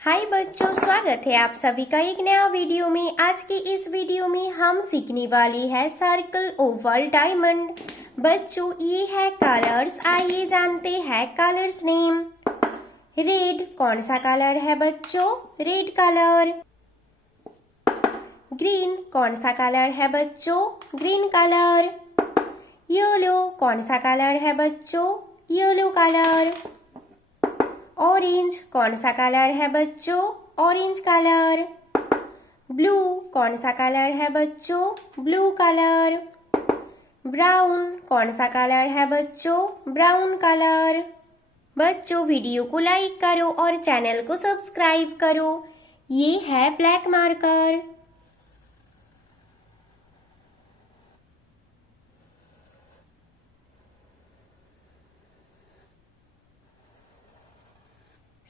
हाय बच्चों, स्वागत है आप सभी का एक नया वीडियो में। आज के इस वीडियो में हम सीखने वाले हैं सर्कल, ओवल, डायमंड। बच्चों, ये है कलर्स। आइए जानते हैं कलर्स नेम। रेड कौन सा कलर है बच्चों? Red colour. ग्रीन कौन सा कलर है बच्चों? Green colour. येलो कौन सा कलर है बच्चों? Yellow colour. ऑरेंज कौन सा कलर है बच्चों? Orange colour. ब्लू कौन सा कलर है बच्चों? Blue colour. ब्राउन कौन सा कलर है बच्चों? Brown colour. बच्चों, वीडियो को लाइक करो और चैनल को सब्सक्राइब करो। ये है ब्लैक मार्कर।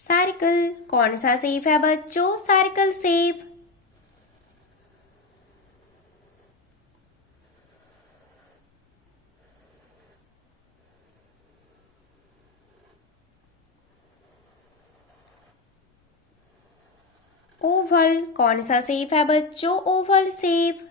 सर्कल कौन सा शेप है बच्चों? Circle shape. ओवल कौन सा शेप है बच्चों? Oval shape.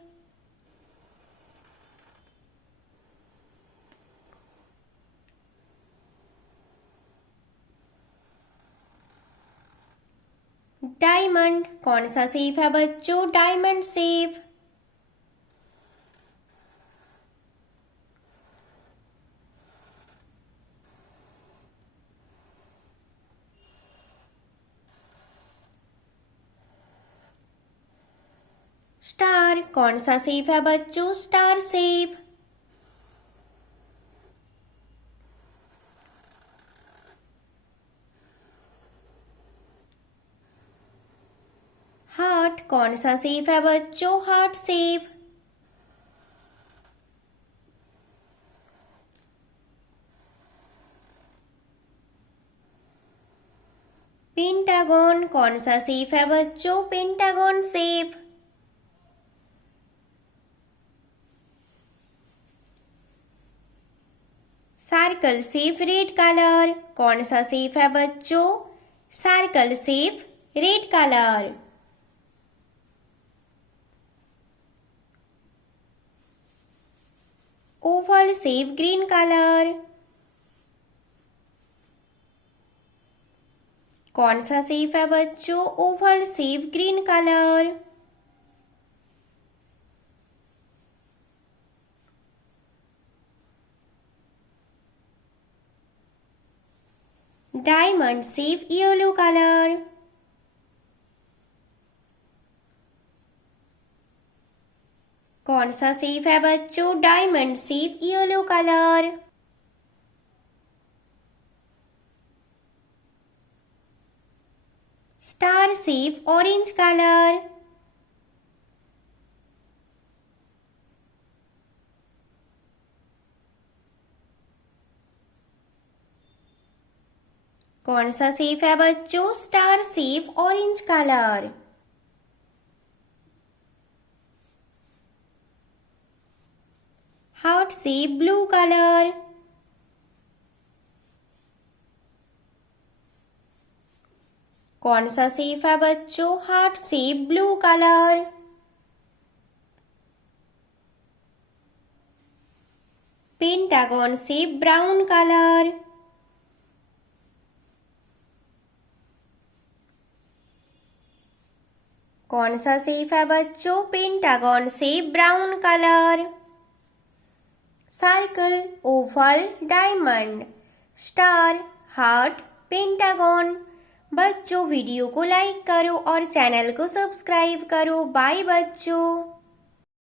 डायमंड कौन सा शेप है बच्चों? Diamond shape. स्टार कौन सा शेप है बच्चों? Star shape. हार्ट कौन सा शेप है बच्चों? Heart shape. पेंटागन कौन सा शेप है बच्चों? Pentagon shape. Circle shape red colour कौन सा शेप है बच्चों? Circle shape red colour. Oval shape green colour. कौन सा शेप है बच्चों? Oval shape green colour. Diamond shape yellow colour. कौन सा शेप है बच्चों? Diamond shape yellow colour. Star shape orange colour. कौन सा शेप है बच्चों? Star shape orange colour. Heart shape blue colour. कौन सा शेप है बच्चों? Heart shape blue colour. Pentagon shape brown colour. कौन सा शेप है बच्चों? Pentagon shape brown colour. Circle, Oval, diamond, star, heart, pentagon. बच्चों, वीडियो को लाइक करो और चैनल को सब्सक्राइब करो। बाय बच्चों।